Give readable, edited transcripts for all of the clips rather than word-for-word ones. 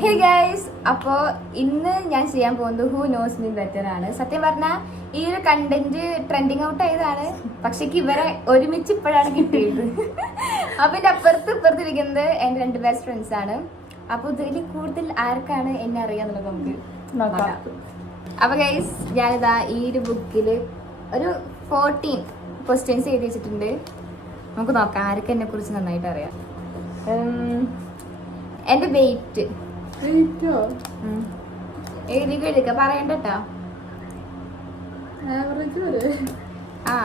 Hey guys, അപ്പോൾ ഇന്ന് ഞാൻ ചെയ്യാൻ പോകുന്നത് ഹൂ നോസ് മീ ബെറ്റർ ആണ്. സത്യം പറഞ്ഞാൽ ഈ ഒരു കണ്ടന്റ് ട്രെൻഡിങ് ഔട്ട് ആയതാണ്, പക്ഷേ ഇവരെ ഒരുമിച്ച് ഇപ്പോഴാണ് കിട്ടിയത്. അപ്പൊ ഇതിന്റെ ഇപ്പുറത്ത് ഇരിക്കുന്നത് എന്റെ 2 ബെസ്റ്റ് ഫ്രണ്ട്സ് ആണ്. അപ്പൊ ഇതിൽ കൂടുതൽ ആർക്കാണ് എന്നെ അറിയാന്നുള്ളത് നമുക്ക് നോക്കാം. അപ്പൊ ഗൈസ്, ഞാനിതാ ഈ ഒരു ബുക്കിൽ ഒരു 14 ക്വസ്റ്റ്യൻസ് എഴുതി വെച്ചിട്ടുണ്ട്. നമുക്ക് നോക്കാം ആർക്ക് എന്നെ കുറിച്ച് നന്നായിട്ട് അറിയാം. എന്റെ വെയിറ്റ് എഴുതിക്ക പറയണ്ടോ? ആ,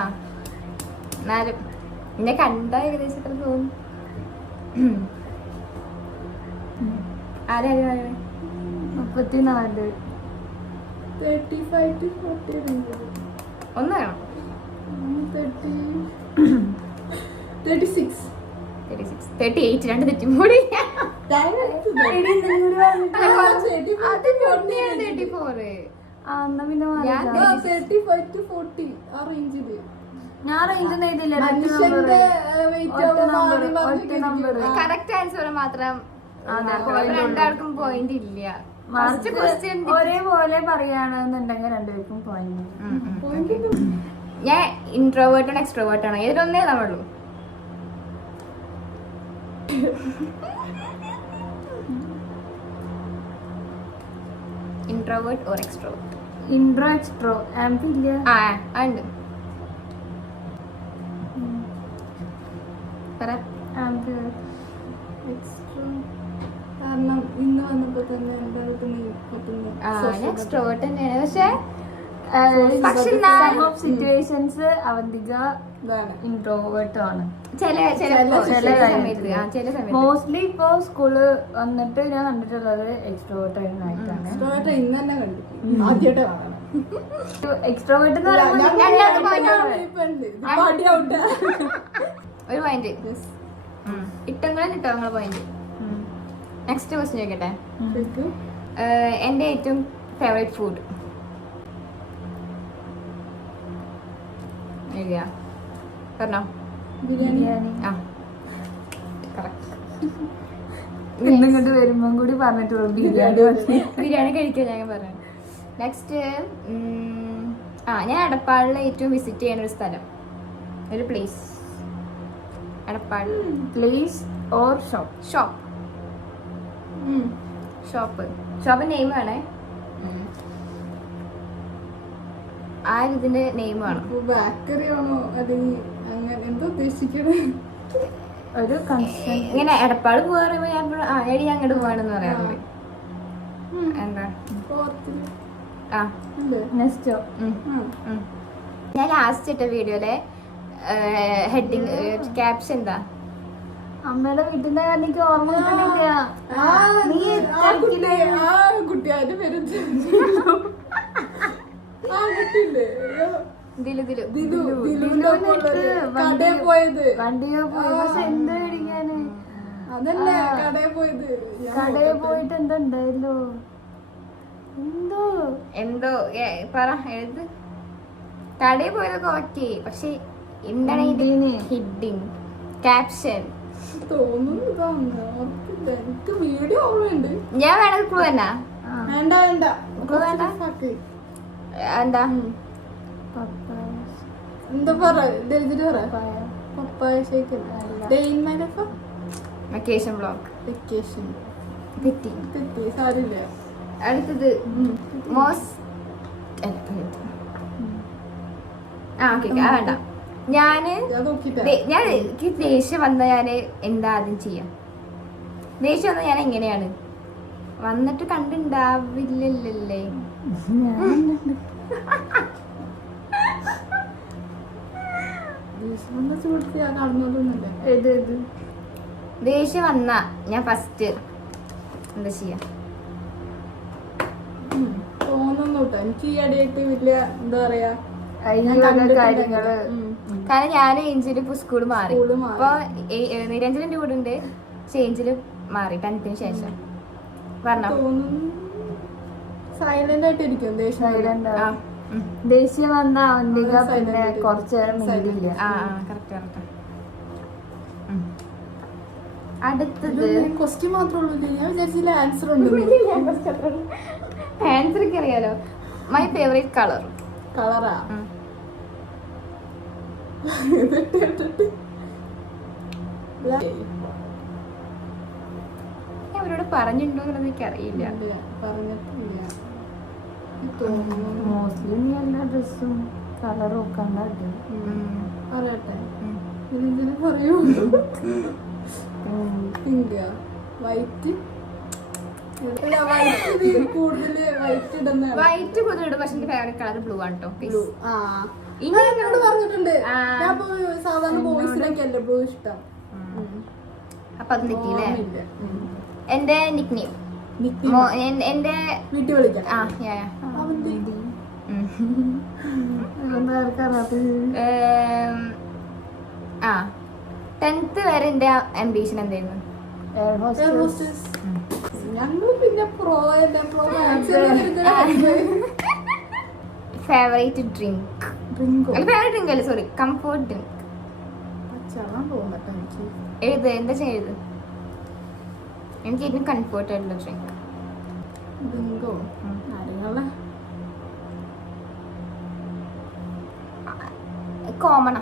എന്നാലും എന്നെ കണ്ട ഏകദേശം എത്ര തോന്നും? ആരാ 34 ഒന്ന് വേണം. 38 രണ്ട് തെറ്റും കൂടി. കറക്റ്റ് ആൻസർ മാത്രം രണ്ടാൾക്കും പോയിന്റ് ഇല്ല. ഒരേപോലെ പറയാണെന്നുണ്ടെങ്കിൽ രണ്ടുപേർക്കും പോയിന്റ്. ഞാൻ ഇൻട്രോവേർട്ട് ആണോ എക്സ്ട്രോവേർട്ട് ആണോ ഏതൊന്നേ നമ്മളുള്ളൂ. Introvert or extrovert? Intro, extro, ambilia. And. Para. Ambivert. Extro. കാരണം ഇന്ന് വന്നപ്പോ തന്നെ എന്താ എക്സ്ട്രോവേർട്ട് തന്നെയാണ്. പക്ഷെ സിറ്റുവേഷൻസ് അവന്തിക ഇൻട്രോവേർട്ട് ആണ്. മോസ്റ്റ്ലി ഇപ്പൊ സ്കൂള് വന്നിട്ട് ഞാൻ കണ്ടിട്ടുള്ളത് എക്സ്ട്രോവേർട്ട് ആയിട്ടാണ്. എക്സ്ട്രോവേർട്ട് എന്ന് ഒരു പോയിന്റ് ഇട്ടങ്ങളെ പോയിന്റ്. നെക്സ്റ്റ് ക്വസ്റ്റ്യൻ ചോദിക്കട്ടെ. എന്റെ ഏറ്റവും ഫേവറേറ്റ് ഫുഡ് പറഞ്ഞോ? ബിരിയാണി. ആ, കറക്റ്റ്. ഇന്നിങ്ങോട്ട് വരുമ്പോ കൂടി പറഞ്ഞിട്ടുള്ളൂ ബിരിയാണി കഴിക്കാൻ ഞാൻ പറഞ്ഞു. നെക്സ്റ്റ്, ഞാൻ എടപ്പാളിൽ ഏറ്റവും വിസിറ്റ് ചെയ്യുന്ന ഒരു സ്ഥലം, ഒരു പ്ലേസ്. എടപ്പാളിൽ place or shop? Shop name വേണേ. ആ ഇതിന്റെ നെയിം വേണം. ബേക്കറി ആണോ അല്ലെങ്കിൽ അങ്ങനെ എന്താ ഉദ്ദേശിക്കണേ? ഒരു ഇങ്ങനെ എടപ്പാട് പോകാറുമ്പോ ഞാൻ എടി അങ്ങോട്ട് പോവാണെന്ന് പറയാറുണ്ട്. എന്താ ഞാൻ ലാസ്റ്റ് ഇട്ട വീഡിയോയിലെ ഹെഡിങ് ക്യാപ്ഷൻ എന്താ? അമ്മയുടെ വീട്ടിന്റെ എനിക്ക് ഓർമ്മ കുട്ടിയായിട്ട് കടയിൽ പോയിട്ട് എന്താ എന്തോ പറ എഴുത്. കടയിൽ പോയതൊക്കെ ഓക്കെ, പക്ഷെ എന്താണ് ഹെഡിങ് ക്യാപ്ഷൻ? ഞാൻ വേണമെങ്കിൽ ക്ലൂ തന്നെ. എന്താ എന്താ വെക്കേഷൻ ബ്ലോഗ്. അടുത്തത് വേണ്ട. എനിക്ക് ദേഷ്യം വന്ന ഞാന് എന്താ ആദ്യം ചെയ്യാം? ദേഷ്യം വന്ന ഞാൻ എങ്ങനെയാണ് വന്നിട്ട് കണ്ടുണ്ടാവില്ലല്ലേ? ദേഷ്യം വന്ന ഞാൻ ഫസ്റ്റ് എന്താ ചെയ്യാ? തോന്നുന്നു എനിക്ക് ഈ അടിയായിട്ട് വലിയ എന്താ പറയാ കാര്യങ്ങള്. കാരണം ഞാൻ ഏഞ്ചില് ഇപ്പൊ സ്കൂള് മാറി. ഇപ്പൊ നിരഞ്ജനന്റെ കൂടെ ഉണ്ട്, ചേഞ്ചില് മാറി 10th ശേഷം. പറഞ്ഞോ? സൈലന്റ് ആയിട്ടിരിക്കും. ദേഷ്യം വന്ന പിന്നെ കുറച്ചു നേരം മിണ്ടില്ല. അടുത്തത് ക്വസ്റ്റ്യൻ മാത്രമേ ഉള്ളൂ. ഞാൻ വിചാരിച്ചില്ല ആൻസർ ഉണ്ട്. ആൻസർ ഒക്കെ അറിയാലോ. My favourite colour. കളറാ? ഞാൻ അവരോട് പറഞ്ഞിട്ടുണ്ടോ എന്നുള്ളത് എനിക്ക് അറിയില്ല. പറഞ്ഞിട്ടില്ല. മോസ്റ്റ്ലി നീ എല്ലാ ഡ്രസ്സും കളർ നോക്കാണ്ട് പറയട്ടെ, ഇതിനെ പറയൂ. Pink, white. കൂടുതല് വൈറ്റ് ഇടുന്ന വൈറ്റ് കൂടുതലിടും. പക്ഷെ എന്റെ ഫേവറേറ്റ് കളർ ബ്ലൂ ആണ് കേട്ടോ. ബ്ലൂ. ആ എന്നോട് പറഞ്ഞിട്ടുണ്ട്. ഞാൻ സാധാരണ ബോയ്സിനൊക്കെ അല്ലേ ബ്ലൂ ഇഷ്ടം. അപ്പൊ അത് നിക്കില്ലേ. എന്റെ നിക് നെയിം എന്റെ വീട്ടിൽ വിളിക്കാം. ആ 10th വരെ എന്റെ അംബീഷൻ എന്തായിരുന്നു? ഞങ്ങള് പിന്നെ ഫേവറേറ്റ് ഡ്രിങ്ക്. ഫേവറേറ്റ് ഡ്രിങ്ക് അല്ലേ, സോറി, കംഫോർട്ട് ഡ്രിങ്ക്. എഴുത്, എന്താ ചെയ്ത്? എനിക്ക് ഏറ്റവും കംഫോർട്ട് ആയിട്ടുള്ള ഡ്രിങ്ക്. കോമണാ.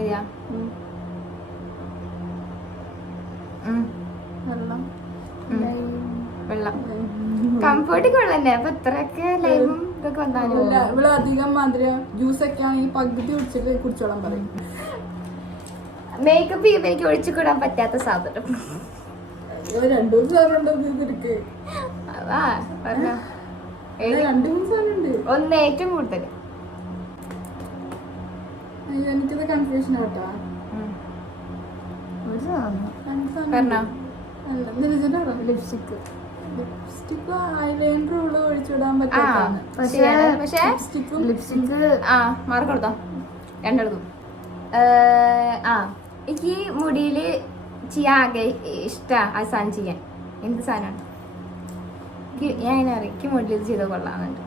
ഏതാ? വെള്ളം. കംഫോർട്ടൊക്കെ വെള്ളം തന്നെ. അപ്പൊ ഇത്രയൊക്കെ ലൈവും ഇതൊക്കെ വന്നാലും ഇവിടെ അധികം മധുരം ജ്യൂസ് ഒക്കെ ആണെങ്കിൽ പകുതി കുടിച്ചിട്ട് കുടിച്ചോളാൻ പറയും. മേക്കപ്പ് ചെയ്യുമ്പോ എനിക്ക് ഒഴിച്ചു കൂടാൻ പറ്റാത്ത സാധനം. രണ്ടു മൂന്ന് സാധനം ഇരിക്ക്. പറഞ്ഞോ. രണ്ടു മൂന്ന് സാധനം ഉണ്ട്. ഒന്ന് ഏറ്റവും കൂടുതൽ. എനിക്കത് കൺഫ്യൂഷൻ ആവട്ടാ. പറഞ്ഞോ. ലിപ്സ്റ്റിക്. ലിപ്സ്റ്റിക് ഐലൈനർ ഉള്ള ഒഴിച്ചുവിടാൻ പറ്റാത്ത. പക്ഷേ ലിപ്സ്റ്റിക് മാർക്ക് കൊടുത്തോ രണ്ടെടുത്തും. എനിക്ക് മുടിയില് ചെയ്യാൻ ആകെ ഇഷ്ടാ ആ സാധനം ചെയ്യാൻ. എന്ത് സാധനമാണ് ഞാൻ ഇങ്ങനെ അറിയാം. എനിക്ക് മുടിയിൽ ചെയ്ത കൊള്ളാന്നുണ്ട്.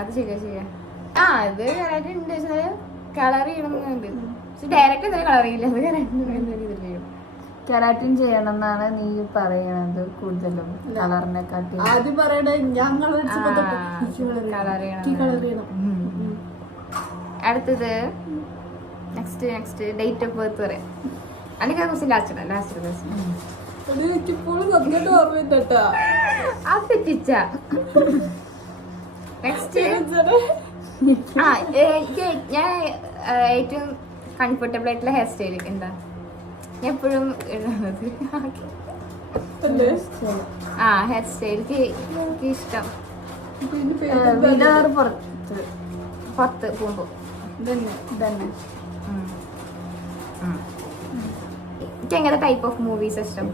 അത് ശരിയാ ശരിയാ. ഇത് കറക്റ്റ് ഉണ്ട്. കളർ ചെയ്യണമെന്നുണ്ട്. പക്ഷെ ഡയറക്റ്റ് എന്തായാലും കളർ ചെയ്യില്ല. അത് കറക്റ്റ് കെരാറ്റിൻ ചെയ്യണം എന്നാണ് നീ പറയണത് കൂടുതലും കളറിനെ കാട്ടി. ആദ്യം പറയണേ ഞാൻ കളർ അടുത്തത് നെക്സ്റ്റ് ഡേറ്റ് ഓഫ് ബർത്ത് പറയാം. അല്ലെങ്കിൽ കുറച്ച് ലാസ്റ്റ് തെറ്റിച്ച. നെക്സ്റ്റ് ഞാൻ ഏറ്റവും കംഫർട്ടബിൾ ആയിട്ടുള്ള ഹെയർ സ്റ്റൈൽ എന്താ? ഞാൻ എപ്പോഴും ഇടുന്നത് ഹെയർ സ്റ്റൈൽ എനിക്ക് ഇഷ്ടം. പുറത്ത് പോകുമ്പോ എനിക്ക് എങ്ങനെ ടൈപ്പ് ഓഫ് മൂവീസ് ഇഷ്ടം?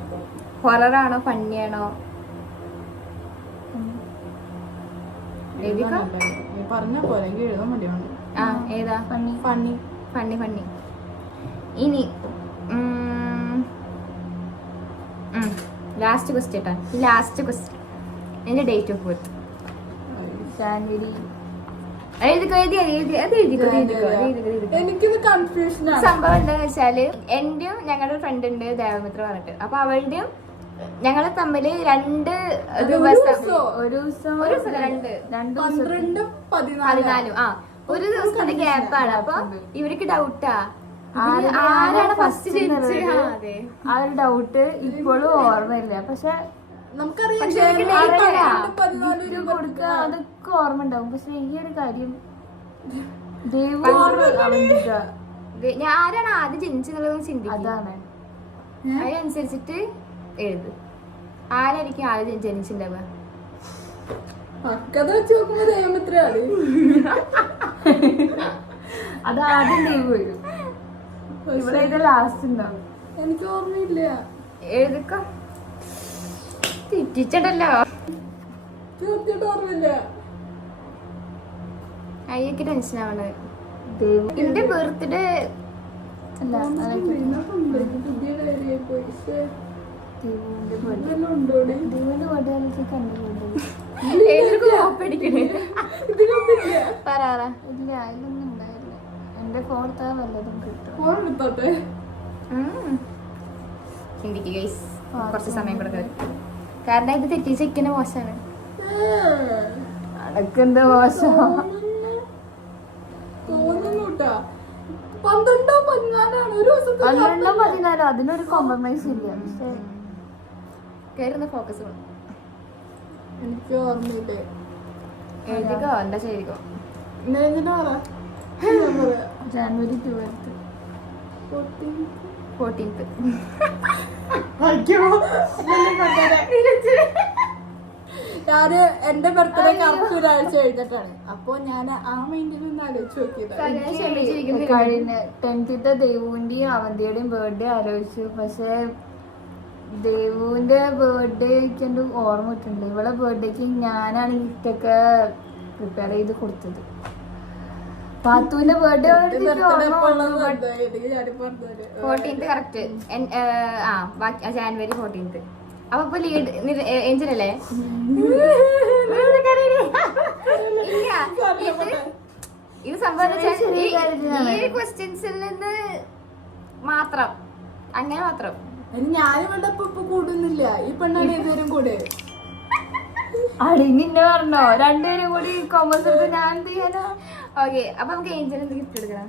ഹൊററാണോ ഫണ്ണിയാണോ? പറഞ്ഞ പോലെ എഴുതാൻ വേണ്ടിയാണ്. ഏതാ? ഫണ്ണി. ഇനി ലാസ്റ്റ് ക്വസ്റ്റ്യൻ എന്റെ ഡേറ്റ് ഓഫ് ബർത്ത്. ജാനുവരി. എനിക്കിത് കൺഫ്യൂഷൻ. സംഭവം എന്താന്ന് വെച്ചാല് എന്റെയും ഞങ്ങളുടെ ഫ്രണ്ട് ഉണ്ട് ദേവമിത്ര പറഞ്ഞിട്ട്. അപ്പൊ അവളുടെയും ഞങ്ങള് തമ്മില് 2 ദിവസം 14 ഒരു ദിവസത്തെ ഗ്യാപ്പാണ്. അപ്പൊ ഇവർക്ക് ഡൗട്ടാ ആരാണ് ഫസ്റ്റ് ജനിച്ചത്. ആ ഒരു ഡൗട്ട് ഇപ്പോഴും ഓർമ്മയില്ല. പക്ഷെ നമുക്കറിയാം കൊടുക്കുക അതൊക്കെ ഓർമ്മ ഉണ്ടാവും. പക്ഷെ ഈ ഒരു കാര്യം ഞാൻ ആരാണ് ആദ്യം ജനിച്ചെന്നുള്ളത് ചിന്തിക്കും. അതാണ് അതിനനുസരിച്ചിട്ട് എഴുത്. ആരായിരിക്കും ആദ്യം ജനിച്ചിട്ടുണ്ടാവുക? പക്കത വെച്ച് നോക്കുമ്പോ ദൈവമിത്രയാണ്. അത് ആദ്യം ദൈവം വരും. ഇവിടെ ഇത് ലാസ്റ്റ് ഉണ്ടാവും. എനിക്ക് ഓർമ്മയില്ല. എഴുതിക്കോ. തെറ്റിച്ചണ്ടല്ലോ. ഓർമ്മയില്ല. അയ്യൊക്കെ ടെൻഷൻ ആവണത്. എന്റെ ബർത്ത്ഡേ ദീപുവിന്റെ birthday. ഇതെല്ലാം ഉണ്ടോടി? ദീപുവിന്റെ birthday ആലോചിച്ച് എന്റെ birthday. ഏതൊരു കോപ്പടിക്കണേ ഇതിലൊന്നുമില്ല. പറ ഇല്ല അതിലൊന്നും ഉണ്ടായില്ല. എന്റെ ഫോർത്താ വല്ലതും കിട്ടും. ഫോൺ എടുത്തോട്ടെ. ചിന്തിക്കുക ഗൈസ്, കുറച്ച് സമയം കൊടുക്കുക. കാരണം ഇത് തെറ്റിച്ച് ഇരിക്കുന്ന മോശമാണ്. അടക്കെന്താ മോശം. തോന്നുന്നുട്ടാ 12 14 ഒരു ദിവസത്തെ 12 14 അതിനൊരു കോംപ്രമൈസ് ഇല്ല. പക്ഷെ കയറുന്ന ഫോക്കസ് വേണം. എനിക്ക് ഓർമ്മയില്ലേ. എഴുതിക്കോ എന്താ ചെയ്തിക്കോ. എന്തിനാ പറ? ജാനുവരി 12th. 14th. ഞാന് എന്റെ ബർത്ത്ഡേ കറക്റ്റ് ഒരാഴ്ച എഴുതിട്ടാണ്. അപ്പൊ ഞാൻ ആ മൈൻഡിൽ നിന്ന് ആലോചിച്ച് നോക്കിയതാണ്. കഴിഞ്ഞ 10th ദേവുവിന്റെയും അവന്തിയുടെയും ബർത്ത്ഡേ ആലോചിച്ചു. പക്ഷെ ദേവുവിന്റെ ബർത്ത്ഡേക്ക് എന്റെ ഓർമ്മ കിട്ടുന്നുണ്ട്. ഇവളെ ബർത്ത്ഡേക്ക് ഞാനാണ് ഗിഫ്റ്റ് ഒക്കെ പ്രിപ്പയർ ചെയ്ത് കൊടുത്തത്. പാത്തുവിന്റെ ബർത്ത്ഡേ ഞാനിപ്പോ 14th കറക്റ്റ്. ജാനുവരി 14th. അപ്പൊ ഇപ്പൊ ലീഡ് ഏഞ്ചൽ അല്ലേ? ഇത് സംഭവം ഈ ക്വസ്റ്റ്യൻസിൽ നിന്ന് മാത്രം, അങ്ങനെ മാത്രം. ഞാനിവിടെ ഇപ്പൊ കൂടുന്നില്ല. ഈ പെണ്ണാണ് ഇതുവരും കൂടെ. അടി നിന്നെ പറഞ്ഞോ രണ്ടുപേരും കൂടി കോമേഴ്സ് എടുത്ത് ഞാൻ എന്ത് ചെയ്യാനോ. ഓക്കെ, അപ്പൊ നമുക്ക് ഏഞ്ചൽ എന്ത് ഗിഫ്റ്റ് എടുക്കണം?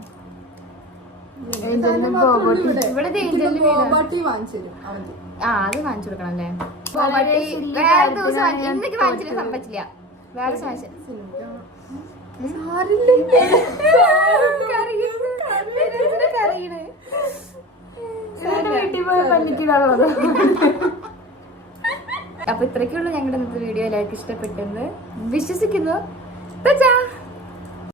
ഇവിടെ ഗോപാട്ടി വാങ്ങിച്ചു തരും അവന്തി. അത് വാങ്ങിച്ചു കൊടുക്കണം അല്ലേ? വേറെ ദിവസം ഇന്നേക്ക് വാങ്ങിച്ചിട്ട് പറ്റില്ല. വേറെ വീട്ടിൽ പോയി പണിക്കുള്ളത്. അപ്പൊ ഇത്രയ്ക്കുള്ളൂ ഞങ്ങളുടെ ഇന്നത്തെ വീഡിയോ. എല്ലാവർക്കും ഇഷ്ടപ്പെട്ടെന്ന് വിശ്വസിക്കുന്നു.